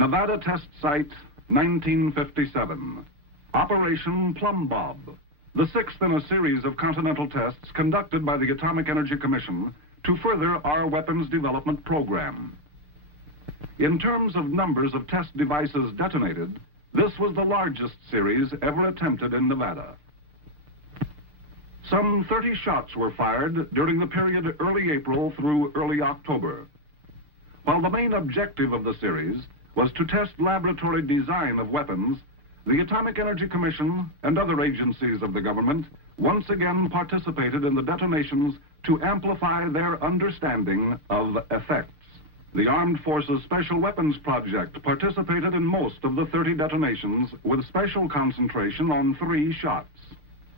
Nevada Test Site, 1957. Operation Plumbob, the sixth in a series of continental tests conducted by the Atomic Energy Commission to further our weapons development program. In terms of numbers of test devices detonated, this was the largest series ever attempted in Nevada. Some 30 shots were fired during the period early April through early October. While the main objective of the series was to test laboratory design of weapons, the Atomic Energy Commission and other agencies of the government once again participated in the detonations to amplify their understanding of effects. The Armed Forces Special Weapons Project participated in most of the 30 detonations with special concentration on 3 shots.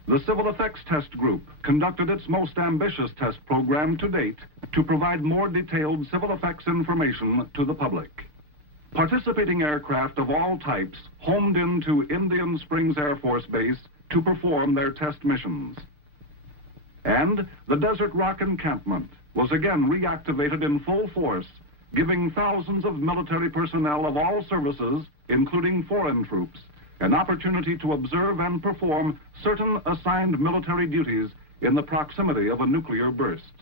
The Civil Effects Test Group conducted its most ambitious test program to date to provide more detailed civil effects information to the public. Participating aircraft of all types homed into Indian Springs Air Force Base to perform their test missions. And the Desert Rock encampment was again reactivated in full force, giving thousands of military personnel of all services, including foreign troops, an opportunity to observe and perform certain assigned military duties in the proximity of a nuclear burst.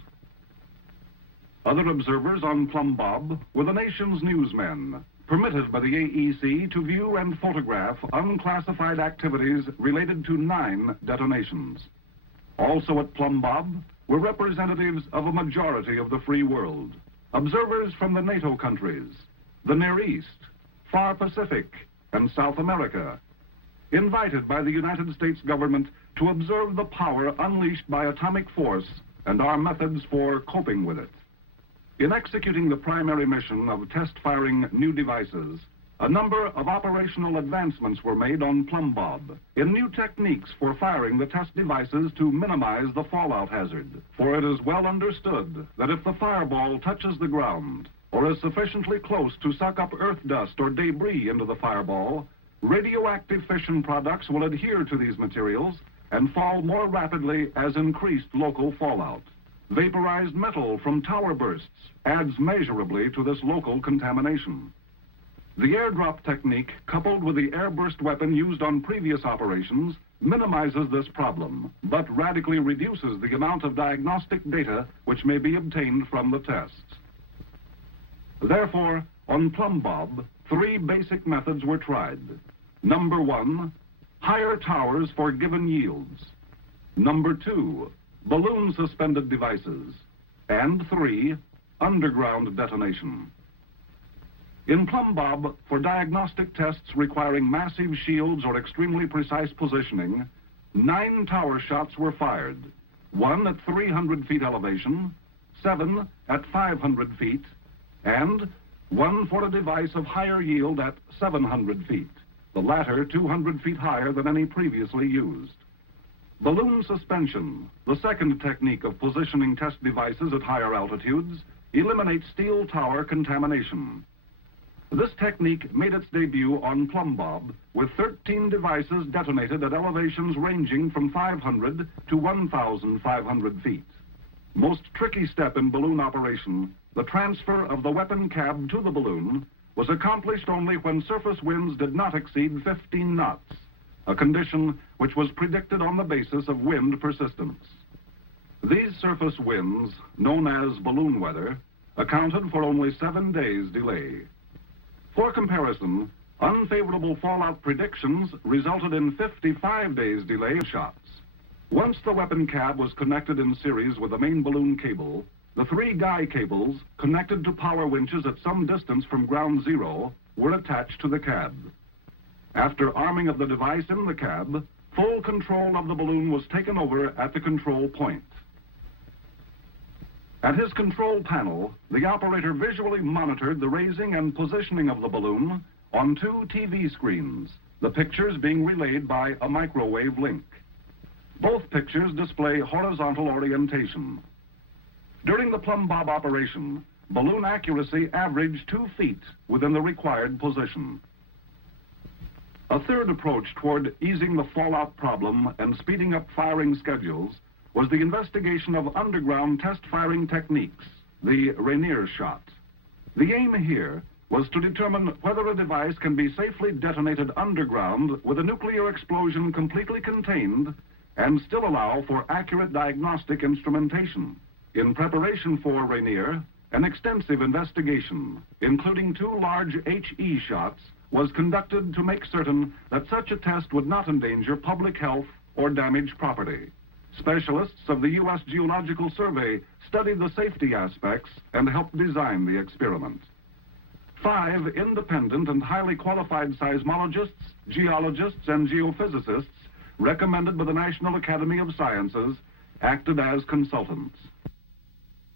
Other observers on Plumbob were the nation's newsmen, permitted by the AEC to view and photograph unclassified activities related to 9 detonations. Also at Plumbob were representatives of a majority of the free world, observers from the NATO countries, the Near East, Far Pacific, and South America, invited by the United States government to observe the power unleashed by atomic force and our methods for coping with it. In executing the primary mission of test-firing new devices, a number of operational advancements were made on Plumbob in new techniques for firing the test devices to minimize the fallout hazard. For it is well understood that if the fireball touches the ground or is sufficiently close to suck up earth dust or debris into the fireball, radioactive fission products will adhere to these materials and fall more rapidly as increased local fallout. Vaporized metal from tower bursts adds measurably to this local contamination. The airdrop technique, coupled with the airburst weapon used on previous operations, minimizes this problem, but radically reduces the amount of diagnostic data which may be obtained from the tests. Therefore, on Plumbob, 3 basic methods were tried. Number 1, higher towers for given yields. Number 2, balloon-suspended devices. And 3, underground detonation. In Plumbob, for diagnostic tests requiring massive shields or extremely precise positioning, 9 tower shots were fired, 1 at 300 feet elevation, 7 at 500 feet, and 1 for a device of higher yield at 700 feet, the latter 200 feet higher than any previously used. Balloon suspension, the second technique of positioning test devices at higher altitudes, eliminates steel tower contamination. This technique made its debut on Plumbob with 13 devices detonated at elevations ranging from 500 to 1,500 feet. Most tricky step in balloon operation, the transfer of the weapon cab to the balloon, was accomplished only when surface winds did not exceed 15 knots, a condition which was predicted on the basis of wind persistence. These surface winds, known as balloon weather, accounted for only 7 days' delay. For comparison, unfavorable fallout predictions resulted in 55 days' delay of shots. Once the weapon cab was connected in series with the main balloon cable, the 3 guy cables, connected to power winches at some distance from ground zero, were attached to the cab. After arming of the device in the cab, full control of the balloon was taken over at the control point. At his control panel, the operator visually monitored the raising and positioning of the balloon on 2 TV screens, the pictures being relayed by a microwave link. Both pictures display horizontal orientation. During the Plumbob operation, balloon accuracy averaged 2 feet within the required position. A third approach toward easing the fallout problem and speeding up firing schedules was the investigation of underground test firing techniques, the Rainier shot. The aim here was to determine whether a device can be safely detonated underground with a nuclear explosion completely contained and still allow for accurate diagnostic instrumentation. In preparation for Rainier, an extensive investigation, including 2 large HE shots, was conducted to make certain that such a test would not endanger public health or damage property. Specialists of the U.S. Geological Survey studied the safety aspects and helped design the experiment. 5 independent and highly qualified seismologists, geologists, and geophysicists, recommended by the National Academy of Sciences, acted as consultants.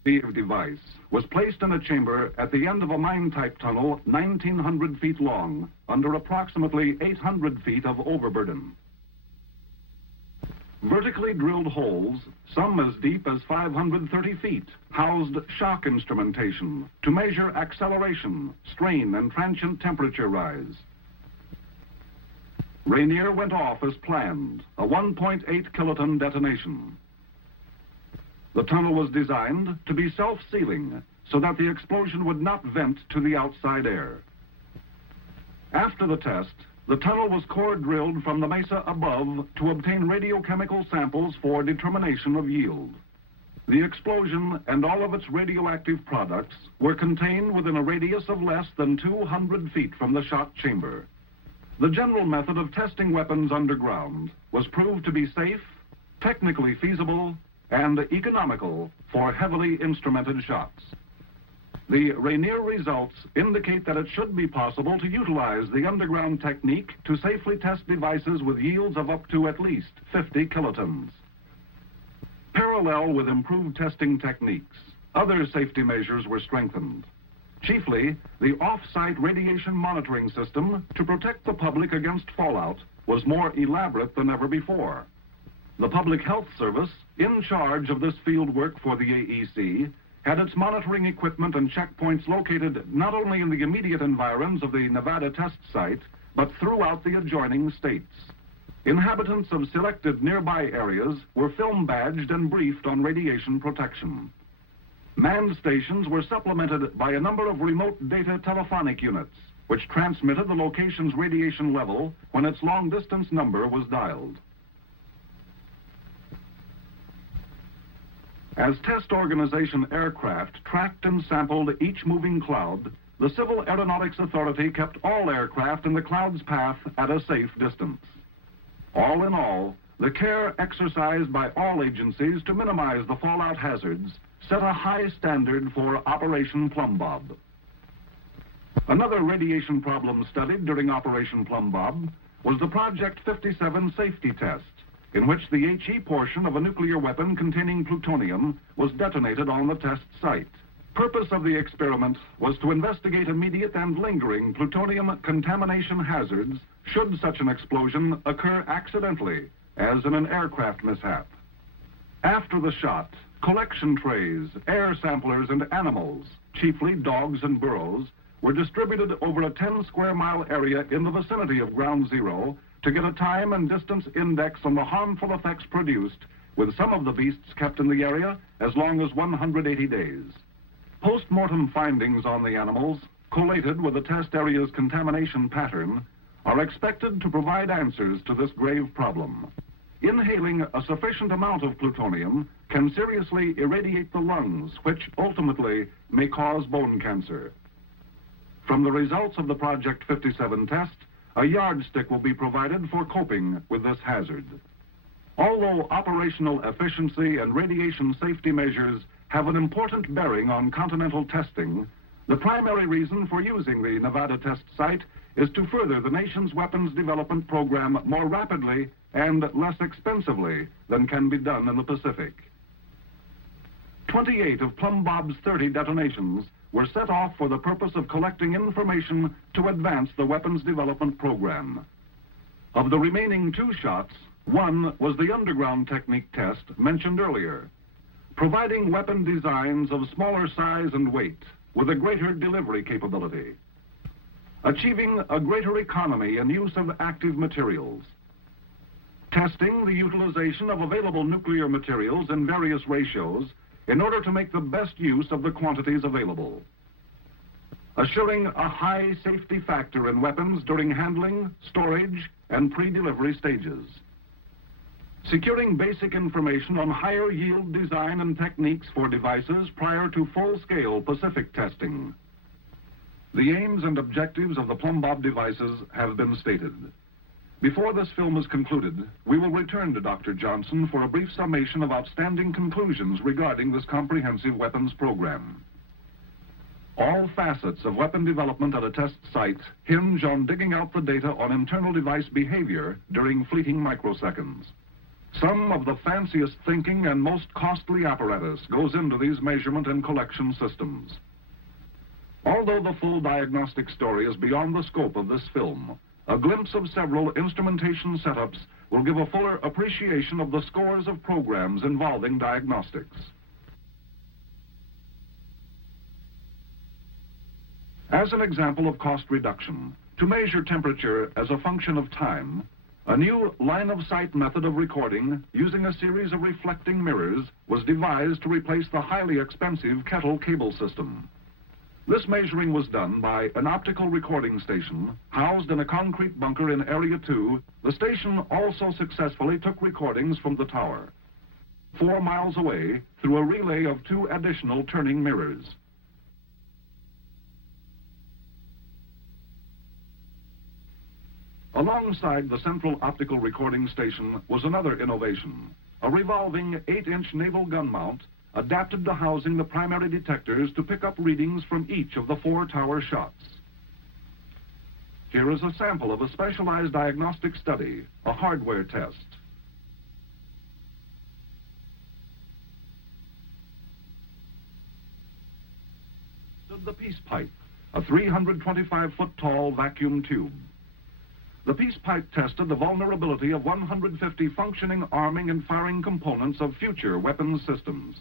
The device was placed in a chamber at the end of a mine-type tunnel 1,900 feet long, under approximately 800 feet of overburden. Vertically drilled holes, some as deep as 530 feet, housed shock instrumentation to measure acceleration, strain, and transient temperature rise. Rainier went off as planned, a 1.8 kiloton detonation. The tunnel was designed to be self-sealing so that the explosion would not vent to the outside air. After the test, the tunnel was core drilled from the mesa above to obtain radiochemical samples for determination of yield. The explosion and all of its radioactive products were contained within a radius of less than 200 feet from the shot chamber. The general method of testing weapons underground was proved to be safe, technically feasible, and economical for heavily instrumented shots. The Rainier results indicate that it should be possible to utilize the underground technique to safely test devices with yields of up to at least 50 kilotons. Parallel with improved testing techniques, other safety measures were strengthened. Chiefly, the off-site radiation monitoring system to protect the public against fallout was more elaborate than ever before. The Public Health Service, in charge of this field work for the AEC, had its monitoring equipment and checkpoints located not only in the immediate environs of the Nevada test site, but throughout the adjoining states. Inhabitants of selected nearby areas were film badged and briefed on radiation protection. Manned stations were supplemented by a number of remote data telephonic units, which transmitted the location's radiation level when its long-distance number was dialed. As test organization aircraft tracked and sampled each moving cloud, the Civil Aeronautics Authority kept all aircraft in the cloud's path at a safe distance. All in all, the care exercised by all agencies to minimize the fallout hazards set a high standard for Operation Plumbob. Another radiation problem studied during Operation Plumbob was the Project 57 safety test, in which the HE portion of a nuclear weapon containing plutonium was detonated on the test site. Purpose of the experiment was to investigate immediate and lingering plutonium contamination hazards should such an explosion occur accidentally, as in an aircraft mishap. After the shot, collection trays, air samplers, and animals, chiefly dogs and burros, were distributed over a 10-square-mile area in the vicinity of Ground Zero to get a time and distance index on the harmful effects produced, with some of the beasts kept in the area as long as 180 days. Post-mortem findings on the animals, collated with the test area's contamination pattern, are expected to provide answers to this grave problem. Inhaling a sufficient amount of plutonium can seriously irradiate the lungs, which ultimately may cause bone cancer. From the results of the Project 57 test, a yardstick will be provided for coping with this hazard. Although operational efficiency and radiation safety measures have an important bearing on continental testing, the primary reason for using the Nevada test site is to further the nation's weapons development program more rapidly and less expensively than can be done in the Pacific. 28 of Plumbob's 30 detonations were set off for the purpose of collecting information to advance the weapons development program. Of the remaining 2 shots, one was the underground technique test mentioned earlier, providing weapon designs of smaller size and weight with a greater delivery capability, achieving a greater economy in use of active materials, testing the utilization of available nuclear materials in various ratios in order to make the best use of the quantities available. assuring a high safety factor in weapons during handling, storage, and pre-delivery stages. Securing basic information on higher yield design and techniques for devices prior to full-scale Pacific testing. The aims and objectives of the Plumbob devices have been stated. Before this film is concluded, we will return to Dr. Johnson for a brief summation of outstanding conclusions regarding this comprehensive weapons program. All facets of weapon development at a test site hinge on digging out the data on internal device behavior during fleeting microseconds. Some of the fanciest thinking and most costly apparatus goes into these measurement and collection systems. Although the full diagnostic story is beyond the scope of this film, a glimpse of several instrumentation setups will give a fuller appreciation of the scores of programs involving diagnostics. As an example of cost reduction, to measure temperature as a function of time, a new line-of-sight method of recording using a series of reflecting mirrors was devised to replace the highly expensive kettle cable system. This measuring was done by an optical recording station housed in a concrete bunker in Area 2. The station also successfully took recordings from the tower, 4 miles away, through a relay of 2 additional turning mirrors. Alongside the central optical recording station was another innovation, a revolving 8-inch naval gun mount adapted to housing the primary detectors to pick up readings from each of the 4 tower shots. Here is a sample of a specialized diagnostic study, a hardware test. The peace pipe, a 325-foot tall vacuum tube. The peace pipe tested the vulnerability of 150 functioning arming and firing components of future weapons systems.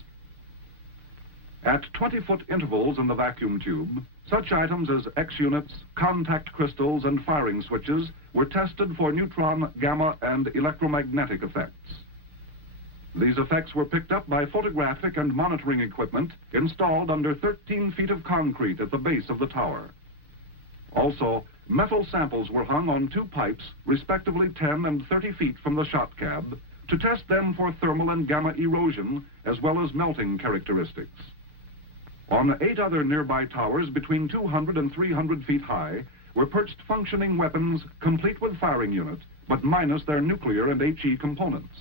At 20-foot intervals in the vacuum tube, such items as X-units, contact crystals, and firing switches were tested for neutron, gamma, and electromagnetic effects. These effects were picked up by photographic and monitoring equipment installed under 13 feet of concrete at the base of the tower. Also, metal samples were hung on 2 pipes, respectively 10 and 30 feet from the shot cab, to test them for thermal and gamma erosion, as well as melting characteristics. On 8 other nearby towers between 200 and 300 feet high were perched functioning weapons complete with firing unit, but minus their nuclear and HE components.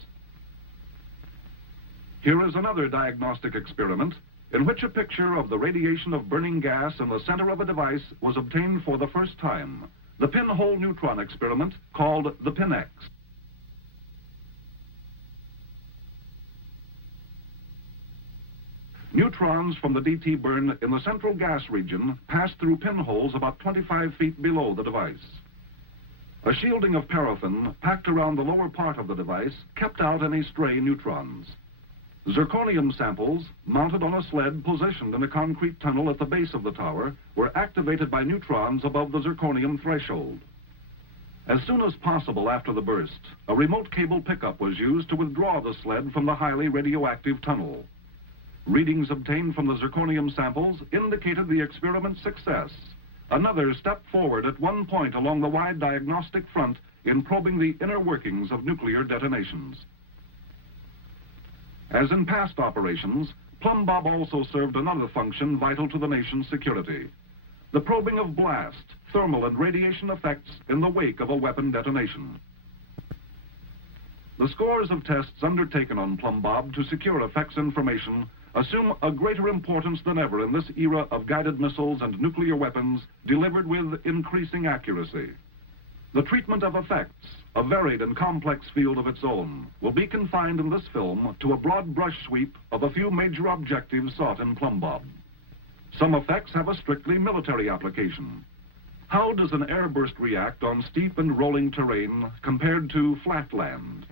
Here is another diagnostic experiment in which a picture of the radiation of burning gas in the center of a device was obtained for the first time, the pinhole neutron experiment called the PinX. Neutrons from the DT burn in the central gas region pass through pinholes about 25 feet below the device. A shielding of paraffin packed around the lower part of the device kept out any stray neutrons. Zirconium samples, mounted on a sled positioned in a concrete tunnel at the base of the tower, were activated by neutrons above the zirconium threshold. As soon as possible after the burst, a remote cable pickup was used to withdraw the sled from the highly radioactive tunnel. Readings obtained from the zirconium samples indicated the experiment's success, another step forward at one point along the wide diagnostic front in probing the inner workings of nuclear detonations. As in past operations, Plumbob also served another function vital to the nation's security: the probing of blast, thermal, and radiation effects in the wake of a weapon detonation. The scores of tests undertaken on Plumbob to secure effects information assume a greater importance than ever in this era of guided missiles and nuclear weapons delivered with increasing accuracy. The treatment of effects, a varied and complex field of its own, will be confined in this film to a broad brush sweep of a few major objectives sought in Plumbob. Some effects have a strictly military application. How does an airburst react on steep and rolling terrain compared to flat land?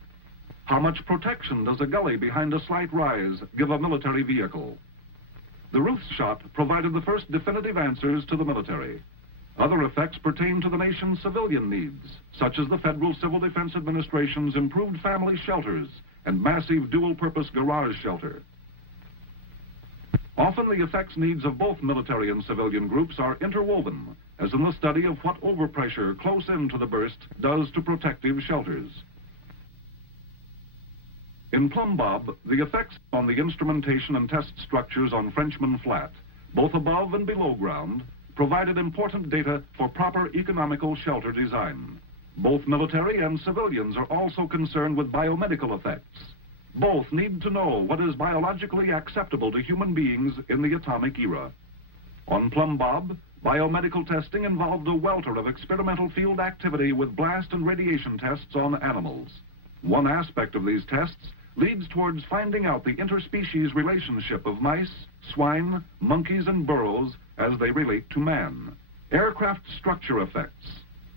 How much protection does a gully behind a slight rise give a military vehicle? The Ruth shot provided the first definitive answers to the military. Other effects pertain to the nation's civilian needs, such as the Federal Civil Defense Administration's improved family shelters and massive dual-purpose garage shelter. Often the effects needs of both military and civilian groups are interwoven, as in the study of what overpressure close into the burst does to protective shelters. In Plumbob, the effects on the instrumentation and test structures on Frenchman Flat, both above and below ground, provided important data for proper economical shelter design. Both military and civilians are also concerned with biomedical effects. Both need to know what is biologically acceptable to human beings in the atomic era. On Plumbob, biomedical testing involved a welter of experimental field activity with blast and radiation tests on animals. One aspect of these tests leads towards finding out the interspecies relationship of mice, swine, monkeys, and burros as they relate to man. Aircraft structure effects.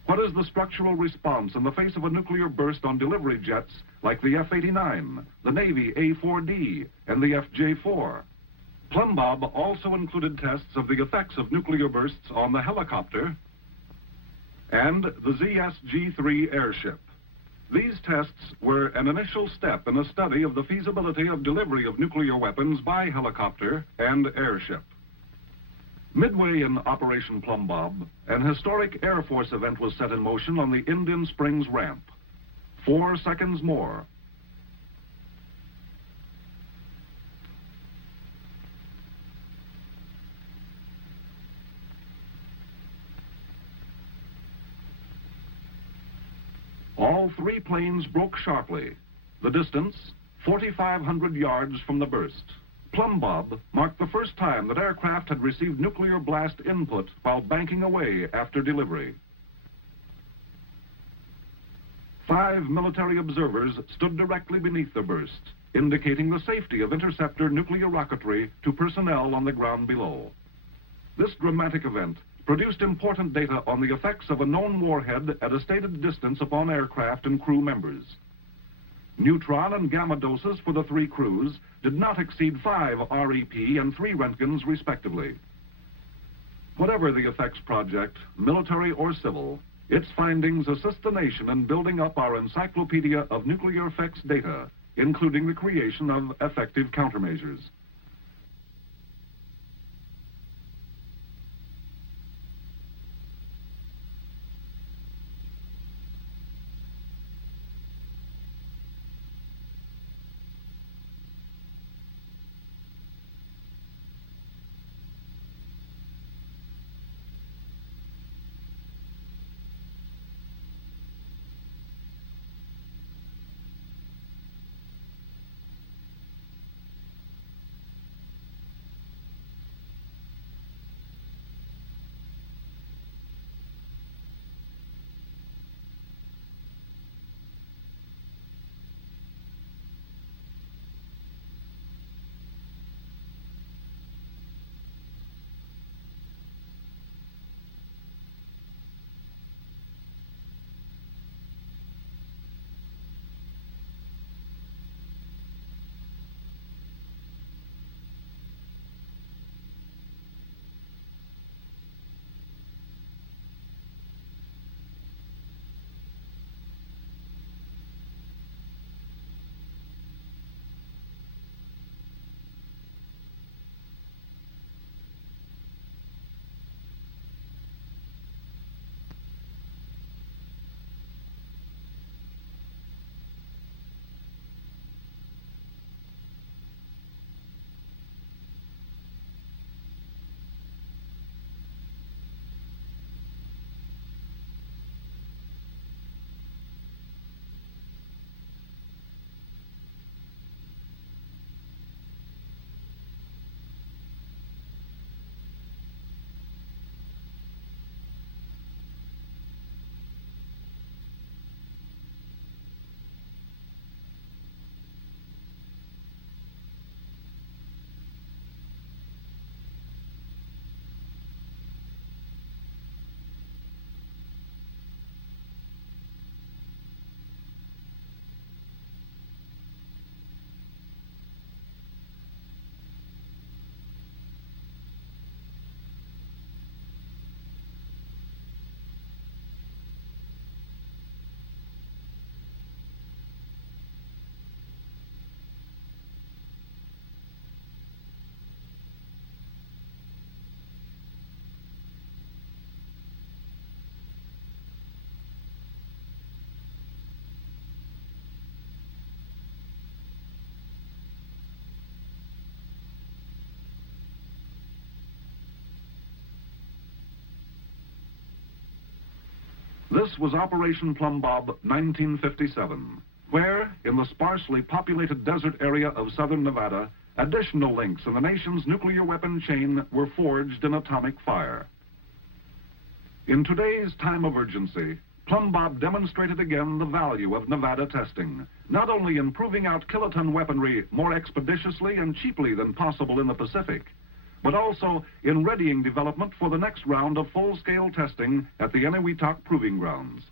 What is the structural response in the face of a nuclear burst on delivery jets like the F-89, the Navy A-4D, and the FJ-4? Plumbob also included tests of the effects of nuclear bursts on the helicopter and the ZSG-3 airship. These tests were an initial step in a study of the feasibility of delivery of nuclear weapons by helicopter and airship. Midway in Operation Plumbob, an historic Air Force event was set in motion on the Indian Springs ramp. 4 seconds more. All 3 planes broke sharply. The distance, 4,500 yards from the burst. Plumbob marked the first time that aircraft had received nuclear blast input while banking away after delivery. 5 military observers stood directly beneath the burst, indicating the safety of interceptor nuclear rocketry to personnel on the ground below. This dramatic event produced important data on the effects of a known warhead at a stated distance upon aircraft and crew members. Neutron and gamma doses for the 3 crews did not exceed 5 REP and 3 Roentgens respectively. Whatever the effects project, military or civil, its findings assist the nation in building up our encyclopedia of nuclear effects data, including the creation of effective countermeasures. This was Operation Plumbob 1957, where, in the sparsely populated desert area of southern Nevada, additional links in the nation's nuclear weapon chain were forged in atomic fire. In today's time of urgency, Plumbob demonstrated again the value of Nevada testing, not only in proving out kiloton weaponry more expeditiously and cheaply than possible in the Pacific, but also in readying development for the next round of full-scale testing at the Eniwetok Proving Grounds.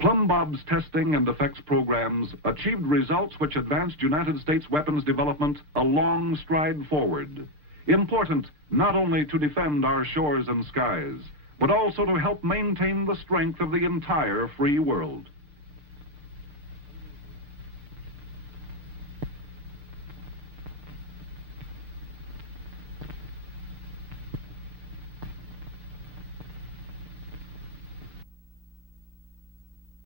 Plumbob's testing and effects programs achieved results which advanced United States weapons development a long stride forward, important not only to defend our shores and skies, but also to help maintain the strength of the entire free world.